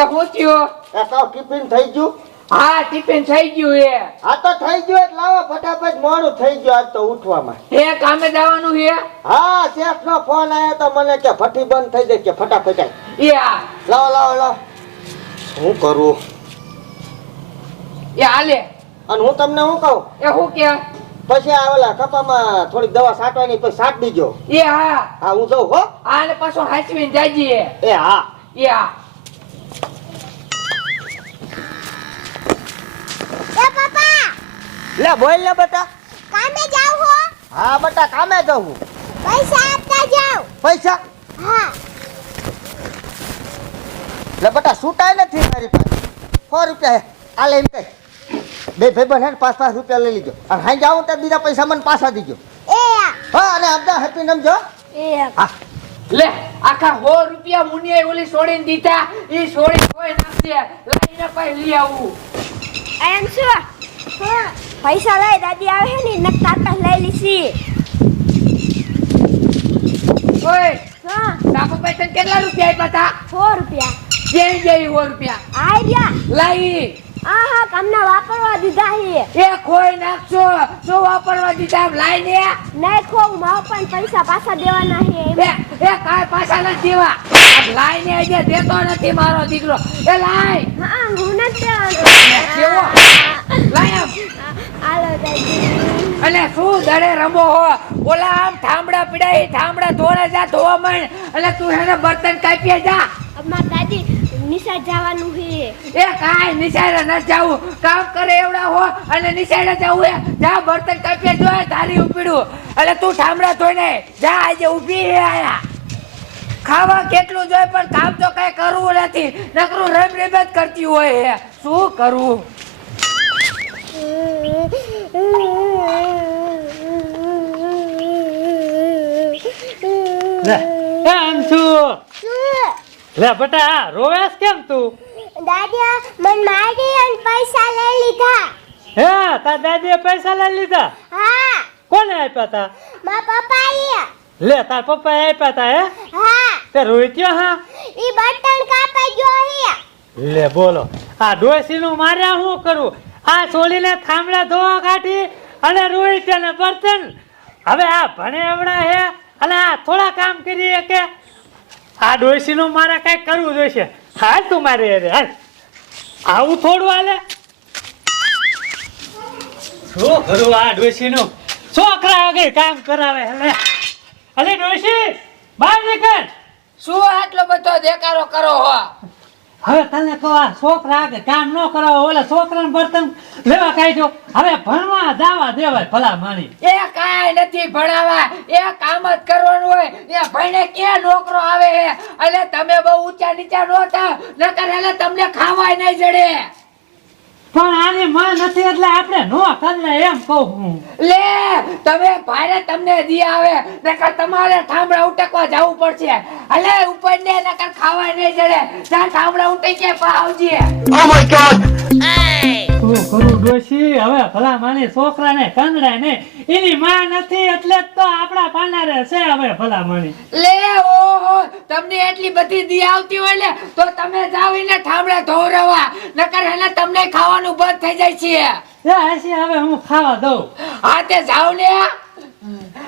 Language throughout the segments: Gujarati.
એ હું થયો? તો ટિફિન થઈ ગયું. હા ટિફિન થઈ ગયું એ. આ તો થઈ ગયું એટલે લાવો ફટાફટ મોડું થઈ ગયું આજ તો ઉઠવામાં. એ કામે જવાનું છે? હા શેફ નો ફોન આવ્યો તો મને કે ફટી બંધ થઈ જાય કે ફટાફટ. એ લાવો લાવો લાવો. હું કરું? એ હાલે. અને હું તમને શું કહું? એ હું કે? પછી આ ઓલા કપામાં થોડીક દવા સાટવાની પછી સાટ દીજો એ હા. હા હું જઉં હો. આને પાછો હાચવીને જાજીએ એ હા. એ હા. લે બોલ ને બેટા. કામે જાવ હો. હા બેટા કામે જવું પૈસા આપતા જાવ પૈસા? હા. લે બેટા છૂટાય નથી મારી પાસે. સો રૂપિયા આ લઈ કઈ બે ભાઈ બહેન પાંચ પાંચ રૂપિયા લઈ લીજો. અને હાઈ જાઉં તો બીજા પૈસા મને પાછા દીજો. એ હા અને આપતા હેપી નમજો એ આ. હા. લે આખા સો રૂપિયા મુનિયા ઓલી છોડીને દીધા. એ છોડી કોઈ નાખશે લઈને પછી લઈ આવું. એમ શું હા. પૈસા લઈ દાદી આવે ને નક તાતા લઈ લીસી ઓય હા. ભાઈ તને કેટલા રૂપિયા આપ્યા હતા સો રૂપિયા. જે જે 4 રૂપિયા. આઈ ગયા લાઈ. આ હા કામના વાપરવા દીધા છે એ ખોઈ નાખશો. શું વાપરવા દીધા? લાઈને નહીં ખો મા પણ પૈસા પાછા દેવાના હે એમ. એ કાય પાછા નથી દેવા. આ લાઈને આજે દેતો નથી મારો દીકરો. એ લાય. હા હું નથી? દેવાનો. લાય આમ. આલો દાદી. અને શું દડે રમો હો? ઓલા આમ થાંભડા પીડાઈ થાંભડા ધોળે જા ધોવા માંડ. અને તું એને બર્તન કાપીએ જા. અમાર દાદી નિશાળ જવાનું છે એ કાય નિશાળે ન જાવું કામ કરે એવડા હો અને નિશાળે જાવું એ. જા બર્તન કાપીએ જો તારી ઉપીડું એટલે તું થાંભડા ધોઈને જા આજે ઊભી હે આયા. ખાવા કેટલું જોઈએ પણ કામ તો કઈ કરવું નથી. નકરું રમ જ કરતી હોય હે. શું કરવું લે. એમ છું. લે બટા રોવેસ કેમ તું? દાદા મન મારી અને પૈસા લઈ લીધા. હે તાર દાદીએ પૈસા લઈ લીધા? હા. કોને આપ્યા તા? મા પપ્પાએ. લે તાર પપ્પાએ આપ્યા તા હે? હા. તે ક્યો હા? ઈ બટન કાપાઈ ગયો હે લે બોલો. આ ડોસીનું માર્યા હું કરું? આ છોલીને થાંભલા ધોવા કાઢી અને રોહિત્યને બર્તન. હવે આ ભણે હમણાં હે અને આ થોડા કામ કરી કે આ ડોસીનું મારે કઈ કરવું જોઈશે. હાલ તું મારે અરે હાલ. આવું થોડું હાલે. શું કરું આ ડોસીનું છોકરા વગર કામ કરાવે હલે અલે ડોસી બહાર નીકળ. શું આટલો બધો દેકારો કરો હો? હવે તને કહો આ છોકરા આગળ કામ ન કરાવો ઓલા છોકરાને બર્તન લેવા કાઢ્યો. હવે ભણવા દાવા દેવાય ભલા માણી. એ કાંઈ નથી ભણાવા એ કામ જ કરવાનું હોય. એ ભણે ક્યાં નોકરો આવે એટલે તમે બહુ ઊંચા નીચા નો થાવ નકર એટલે તમને ખાવાય નહીં જડે. પણ આની માં નથી એટલે આપણે નો કરે એમ કહું હું. લે તમે ભારે તમને દી આવે નકર તમારે ઠામડા ઉટકવા જવું પડશે. અલે ઉપર ને નકર ખાવા નહીં જડે. ત્યાં ઠામડા ઉટકી માય પાવજી શું કરું ડોશી. હવે ભલા માની છોકરાને કંદડાય ને એની માં નથી એટલે જ તો આપણા પાનારે છે હવે ભલા માની લે ઓહો તમને એટલી બધી દી આવતી હોય ને તો તમે જાવ ને ઠામડા ધોરવા નકર એને તમને ખાવાનું બંધ થઈ જાય છે. એ હસી હવે હું ખાવા દઉં. હા તે જાવ ને.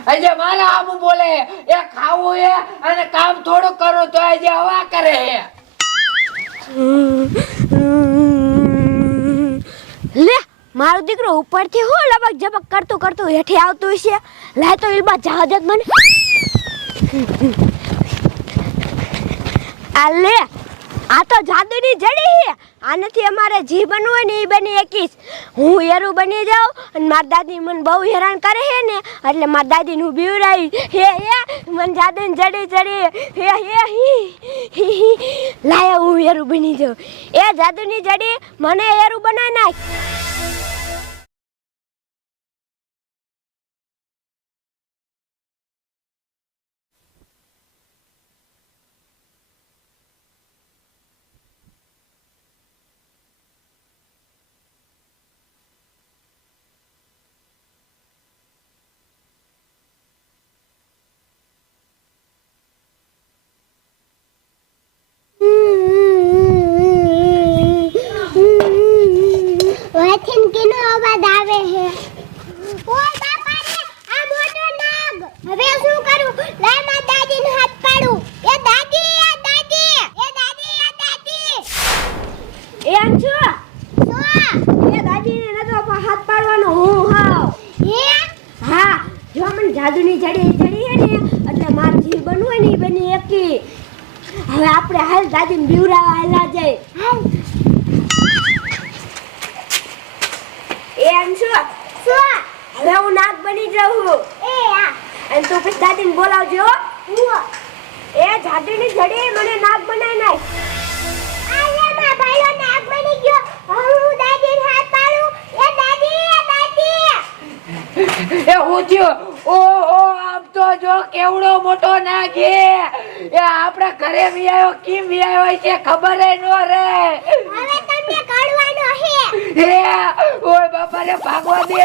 આજે મારા આમું બોલે એ ખાવું એ અને કામ થોડું કરો તો આજે હવા કરે હે. લે મારો દીકરો ઉપરથી હું લબક જબક કરતું કરતું હેઠે આવતું હશે. લાય તો ઇલબા દે મને. આ લે, આ તો જાદુની જડી છે. આનાથી અમારે જી બનવું હોય ને એ બની એકીશ હું હેરું બની જાઉં અને મારા દાદી મને બહુ હેરાન કરે છે ને, એટલે મારા દાદીને હું બીવડાવી હે હે, મને જાદુની જડી જડી હી હી હી. લાય હું હેરું બની જાઉં. એ જાદુની જડી મને હેરું બનાવી નાખ. જાદુની જડી જડી હે ને એટલે માર જીવ બનવું હોય ને એ બની એકી. હવે આપણે હાલ દાદીને બીવરાવા હાલા જાય. એમ શું શું હવે હું નાગ બની જાઉં એ આ. અને તું પછી દાદીને બોલાવજો હો. એ જાદુની જડી મને નાગ બનાવી નાખ. આયા નાગ બની ગયો. હવે હું દાદીને એ દાદી એ દાદી. એ હું થયું? ઓ ઓ આમ તો જો કેવડો મોટો નાગે એ આપણા ઘરે વી આવ્યો કેમ વી આવ્યો છે ખબર નો રે હવે તમને કાઢવાનો હે. એ ઓય બાપા રે ભાગવા દે.